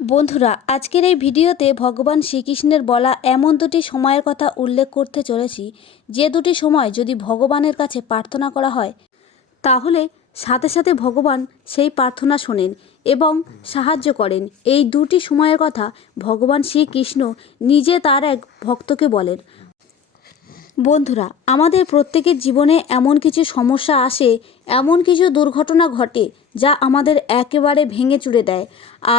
বন্ধুরা, আজকের এই ভিডিওতে ভগবান শ্রীকৃষ্ণের বলা এমন দুটি সময়ের কথা উল্লেখ করতে চলেছি, যে দুটি সময় যদি ভগবানের কাছে প্রার্থনা করা হয় তাহলে সাথে সাথে ভগবান সেই প্রার্থনা শোনেন এবং সাহায্য করেন। এই দুটি সময়ের কথা ভগবান শ্রীকৃষ্ণ নিজে তার এক ভক্তকে বলেন। বন্ধুরা, আমাদের প্রত্যেকের জীবনে এমন কিছু সমস্যা আসে, এমন কিছু দুর্ঘটনা ঘটে যা আমাদের একেবারে ভেঙে চুরে দেয়,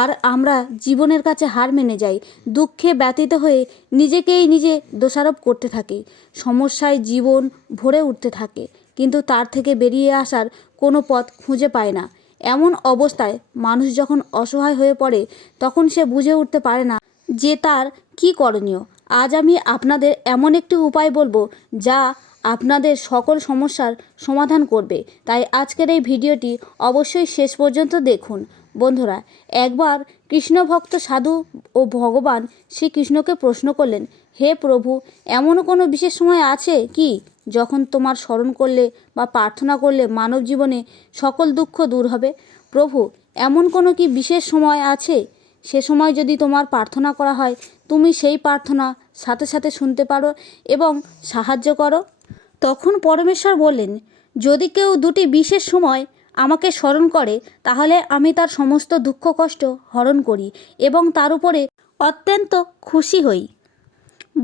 আর আমরা জীবনের কাছে হার মেনে যাই। দুঃখে ব্যথিত হয়ে নিজেকেই নিজে দোষারোপ করতে থাকি। সমস্যায় জীবন ভরে উঠতে থাকে, কিন্তু তার থেকে বেরিয়ে আসার কোনো পথ খুঁজে পায় না। এমন অবস্থায় মানুষ যখন অসহায় হয়ে পড়ে, তখন সে বুঝে উঠতে পারে না যে তার কী করণীয়। আজ আমি আপনাদের এমন একটি উপায় বলবো যা আপনাদের সকল সমস্যার সমাধান করবে। তাই আজকের এই ভিডিওটি অবশ্যই শেষ পর্যন্ত দেখুন। বন্ধুরা, একবার কৃষ্ণভক্ত সাধু ও ভগবান শ্রীকৃষ্ণকে প্রশ্ন করলেন, হে প্রভু, এমন কোনো বিশেষ সময় আছে কি যখন তোমার স্মরণ করলে বা প্রার্থনা করলে মানব জীবনে সকল দুঃখ দূর হবে? প্রভু, এমন কোনো কি বিশেষ সময় আছে সে সময় যদি তোমার প্রার্থনা করা হয়, তুমি সেই প্রার্থনা সাথে সাথে শুনতে পারো এবং সাহায্য করো? তখন পরমেশ্বর বললেন, যদি কেউ দুটি বিশেষ সময় আমাকে স্মরণ করে, তাহলে আমি তার সমস্ত দুঃখ কষ্ট হরণ করি এবং তার উপরে অত্যন্ত খুশি হই।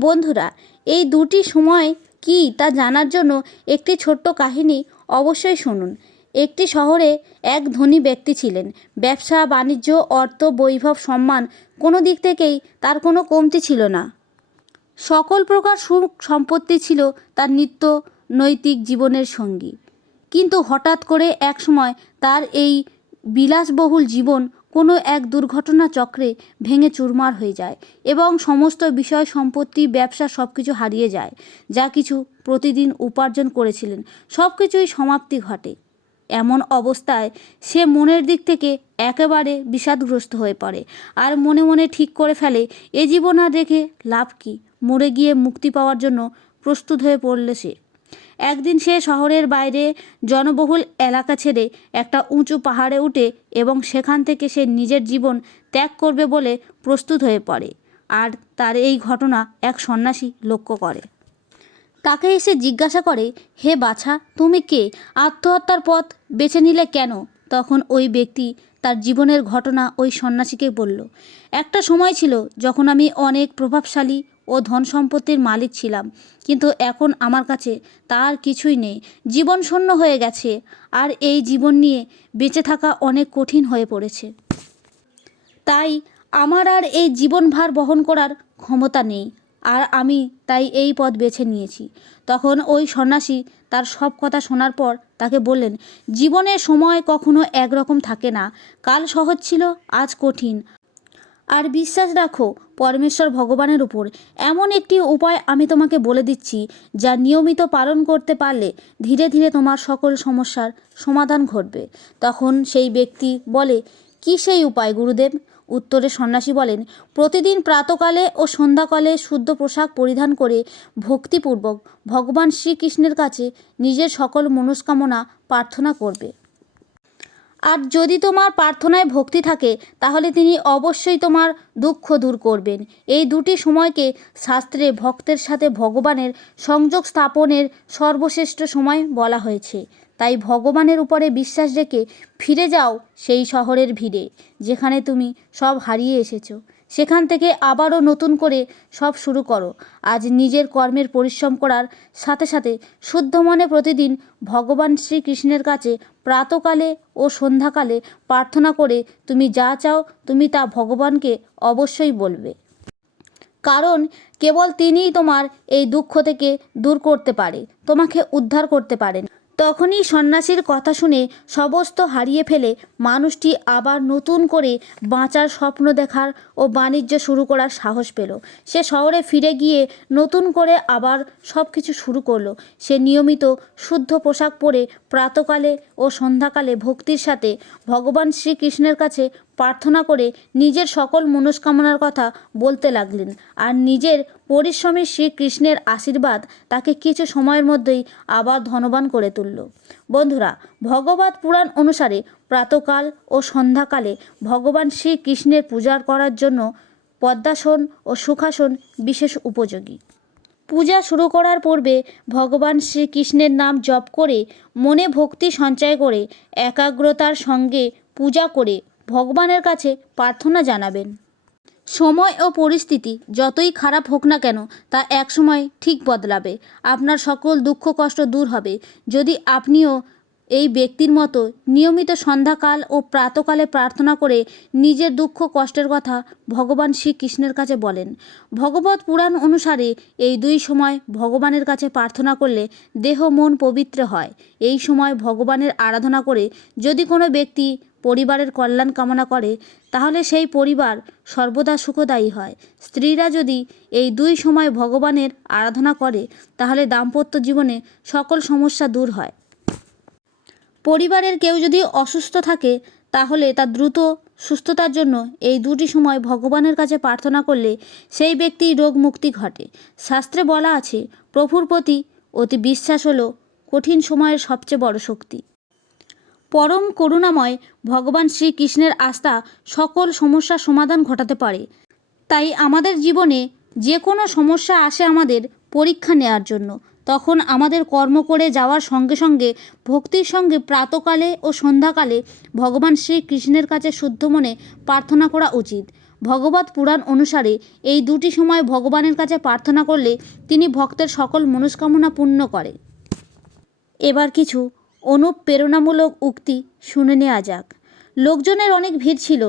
বন্ধুরা, এই দুটি সময় কি তা জানার জন্য একটি ছোট্ট কাহিনী অবশ্যই শুনুন। একটি শহরে এক ধনী ব্যক্তি ছিলেন। ব্যবসা বাণিজ্য, অর্থ, বৈভব, সম্মান, কোনো দিক থেকেই তার কোনো কমতি ছিল না। সকল প্রকার সুখ সম্পত্তি ছিল তার নিত্য নৈতিক জীবনের সঙ্গী। কিন্তু হঠাৎ করে এক সময় তার এই বিলাসবহুল জীবন কোনো এক দুর্ঘটনা চক্রে ভেঙে চুরমার হয়ে যায় এবং সমস্ত বিষয় সম্পত্তি, ব্যবসা সব কিছু হারিয়ে যায়। যা কিছু প্রতিদিন উপার্জন করেছিলেন, সব কিছুই সমাপ্তি ঘটে। এমন অবস্থায় সে মনের দিক থেকে একেবারে বিষাদগ্রস্ত হয়ে পড়ে আর মনে মনে ঠিক করে ফেলে, এ জীবন আর রেখে লাভ কি? মরে গিয়ে মুক্তি পাওয়ার জন্য প্রস্তুত হয়ে পড়লে সে। একদিন সে শহরের বাইরে জনবহুল এলাকা ছেড়ে একটা উঁচু পাহাড়ে উঠে এবং সেখান থেকে সে নিজের জীবন ত্যাগ করবে বলে প্রস্তুত হয়ে পড়ে। আর তার এই ঘটনা এক সন্ন্যাসী লক্ষ্য করে। তাকে এসে জিজ্ঞাসা করে, হে বাছা, তুমি কে? আত্মহত্যার পথ বেছে নিলে কেন? তখন ওই ব্যক্তি তার জীবনের ঘটনা ওই সন্ন্যাসীকে বলল, একটা সময় ছিল যখন আমি অনেক প্রভাবশালী ও ধন সম্পত্তির মালিক ছিলাম, কিন্তু এখন আমার কাছে তার কিছুই নেই। জীবন শূন্য হয়ে গেছে, আর এই জীবন নিয়ে বেঁচে থাকা অনেক কঠিন হয়ে পড়েছে। তাই আমার আর এই জীবনভার বহন করার ক্ষমতা নেই, আর আমি তাই এই পথ বেছে নিয়েছি। তখন ওই সন্ন্যাসী তার সব কথা শোনার পর তাকে বললেন, জীবনের সময় কখনো একরকম থাকে না। কাল সহজ ছিল, আজ কঠিন। আর বিশ্বাস রাখো পরমেশ্বর ভগবানের উপর। এমন একটি উপায় আমি তোমাকে বলে দিচ্ছি, যা নিয়মিত পালন করতে পারলে ধীরে ধীরে তোমার সকল সমস্যার সমাধান ঘটবে। তখন সেই ব্যক্তি বলে, কি সেই উপায় গুরুদেব? উত্তরে সন্ন্যাসী বলেন, প্রতিদিন প্রাতকালে ও সন্ধ্যাকালে শুদ্ধ পোশাক পরিধান করে ভক্তিপূর্বক ভগবান শ্রীকৃষ্ণের কাছে নিজের সকল মনস্কামনা প্রার্থনা করবে। আর যদি তোমার প্রার্থনায় ভক্তি থাকে, তাহলে তিনি অবশ্যই তোমার দুঃখ দূর করবেন। এই দুটি সময়কে শাস্ত্রে ভক্তের সাথে ভগবানের সংযোগ স্থাপনের সর্বশ্রেষ্ঠ সময় বলা হয়েছে। তাই ভগবানের উপরে বিশ্বাস রেখে ফিরে যাও সেই শহরের ভিড়ে, যেখানে তুমি সব হারিয়ে এসেছো। সেখান থেকে আবারও নতুন করে সব শুরু করো। আজ নিজের কর্মের পরিশ্রম করার সাথে সাথে শুদ্ধ মনে প্রতিদিন ভগবান শ্রীকৃষ্ণের কাছে প্রাতকালে ও সন্ধ্যাকালে প্রার্থনা করে তুমি যা চাও, তুমি তা ভগবানকে অবশ্যই বলবে। কারণ কেবল তিনিই তোমার এই দুঃখ থেকে দূর করতে পারে, তোমাকে উদ্ধার করতে পারেন। তখনই সন্ন্যাসীর কথা শুনে সমস্ত হারিয়ে ফেলে মানুষটি আবার নতুন করে বাঁচার স্বপ্ন দেখার ও বাণিজ্য শুরু করার সাহস পেল। সে শহরে ফিরে গিয়ে নতুন করে আবার সব কিছু শুরু করলো। সে নিয়মিত শুদ্ধ পোশাক পরে প্রাতকালে ও সন্ধ্যাকালে ভক্তির সাথে ভগবান শ্রীকৃষ্ণের কাছে প্রার্থনা করে নিজের সকল মনস্কামনার কথা বলতে লাগলেন। আর নিজের পরিশ্রমী শ্রীকৃষ্ণের আশীর্বাদ তাকে কিছু সময়ের মধ্যেই আবার ধনবান করে তুলল। বন্ধুরা, ভগবত পুরাণ অনুসারে প্রাতকাল ও সন্ধ্যাকালে ভগবান শ্রীকৃষ্ণের পূজা করার জন্য পদ্মাসন ও সুখাসন বিশেষ উপযোগী। পূজা শুরু করার পূর্বে ভগবান শ্রীকৃষ্ণের নাম জপ করে মনে ভক্তি সঞ্চয় করে একাগ্রতার সঙ্গে পূজা করে ভগবানের কাছে প্রার্থনা জানাবেন। সময় ও পরিস্থিতি যতই খারাপ হোক না কেন তা একসময় ঠিক বদলাবে। আপনার সকল দুঃখ কষ্ট দূর হবে যদি আপনিও এই ব্যক্তির মতো নিয়মিত সন্ধ্যাকাল ও প্রাতকালে প্রার্থনা করে নিজের দুঃখ কষ্টের কথা ভগবান শ্রীকৃষ্ণের কাছে বলেন। ভগবত পুরাণ অনুসারে এই দুই সময় ভগবানের কাছে প্রার্থনা করলে দেহ মন পবিত্র হয়। এই সময় ভগবানের আরাধনা করে যদি কোনো ব্যক্তি পরিবারের কল্যাণ কামনা করে তাহলে সেই পরিবার সর্বদা সুখদায়ী হয়। স্ত্রীরা যদি এই দুই সময় ভগবানের আরাধনা করে তাহলে দাম্পত্য জীবনে সকল সমস্যা দূর হয়। পরিবারের কেউ যদি অসুস্থ থাকে তাহলে তার দ্রুত সুস্থতার জন্য এই দুটি সময় ভগবানের কাছে প্রার্থনা করলে সেই ব্যক্তির রোগ মুক্তি ঘটে। শাস্ত্রে বলা আছে, প্রভুর প্রতি অতি বিশ্বাস হলো কঠিন সময়ের সবচেয়ে বড় শক্তি। পরম করুণাময় ভগবান শ্রীকৃষ্ণের আস্থা সকল সমস্যার সমাধান ঘটাতে পারে। তাই আমাদের জীবনে যে কোনো সমস্যা আসে আমাদের পরীক্ষা নেওয়ার জন্য, তখন আমাদের কর্ম করে যাওয়ার সঙ্গে সঙ্গে ভক্তির সঙ্গে প্রাতকালে ও সন্ধ্যাকালে ভগবান শ্রীকৃষ্ণের কাছে শুদ্ধ মনে প্রার্থনা করা উচিত। ভগবত পুরাণ অনুসারে এই দুটি সময় ভগবানের কাছে প্রার্থনা করলে তিনি ভক্তের সকল মনস্কামনা পূর্ণ করে। এবার কিছু অনুপ্রেরণামূলক উক্তি শুনে নেওয়া যাক। লোকজনের অনেক ভিড় ছিল,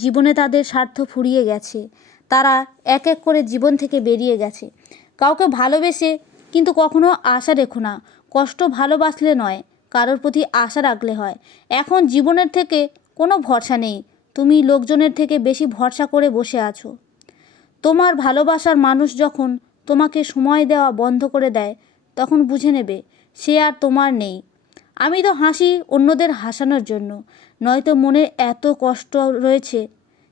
জীবনে তাদের স্বার্থ ফুরিয়ে গেছে, তারা এক এক করে জীবন থেকে বেরিয়ে গেছে। কাউকে ভালোবেসে কিন্তু কখনো আশা রেখো না। কষ্ট ভালোবাসলে নয়, কারোর প্রতি আশা রাখলে হয়। এখন জীবনের থেকে কোনো ভরসা নেই, তুমি লোকজনের থেকে বেশি ভরসা করে বসে আছো। তোমার ভালোবাসার মানুষ যখন তোমাকে সময় দেওয়া বন্ধ করে দেয় তখন বুঝে নেবে সে আর তোমার নেই। আমি তো হাসি অন্যদের হাসানোর জন্য, নয়তো মনে এত কষ্ট রয়েছে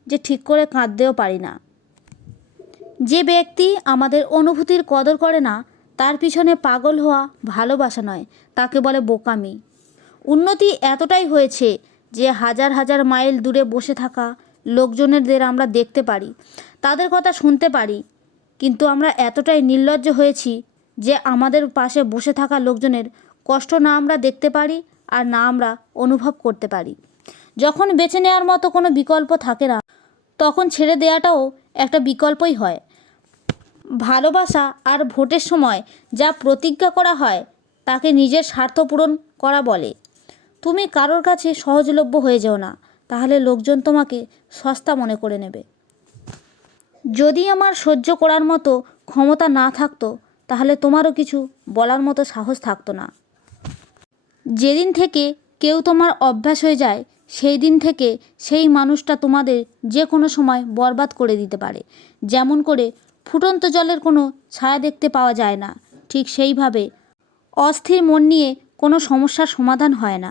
যে ঠিক করে কাঁদতেও পারি না। যে ব্যক্তি আমাদের অনুভূতির কদর করে না তার পিছনে পাগল হওয়া ভালোবাসা নয়, তাকে বলে বোকামি। উন্নতি এতটাই হয়েছে যে হাজার হাজার মাইল দূরে বসে থাকা লোকজনেদের আমরা দেখতে পারি, তাদের কথা শুনতে পারি, কিন্তু আমরা এতটাই নির্লজ্জ হয়েছি যে আমাদের পাশে বসে থাকা লোকজনের কষ্ট না আমরা দেখতে পারি আর না আমরা অনুভব করতে পারি। যখন বেছে নেওয়ার মতো কোনো বিকল্প থাকে না তখন ছেড়ে দেওয়াটাও একটা বিকল্পই হয়। ভালোবাসা আর ভোটের সময় যা প্রতিজ্ঞা করা হয় তাকে নিজের স্বার্থ পূরণ করা বলে। তুমি কারোর কাছে সহজলভ্য হয়ে যেও না, তাহলে লোকজন তোমাকে সস্তা মনে করে নেবে। যদি আমার সহ্য করার মতো ক্ষমতা না থাকতো তাহলে তোমারও কিছু বলার মতো সাহস থাকতো না। যেদিন থেকে কেউ তোমার অভ্যাস হয়ে যায় সেই দিন থেকে সেই মানুষটা তোমাদের যে কোনো সময় বরবাদ করে দিতে পারে। যেমন করে ফুটন্ত জলের কোনো ছায়া দেখতে পাওয়া যায় না, ঠিক সেইভাবে অস্থির মন নিয়ে কোনো সমস্যার সমাধান হয় না।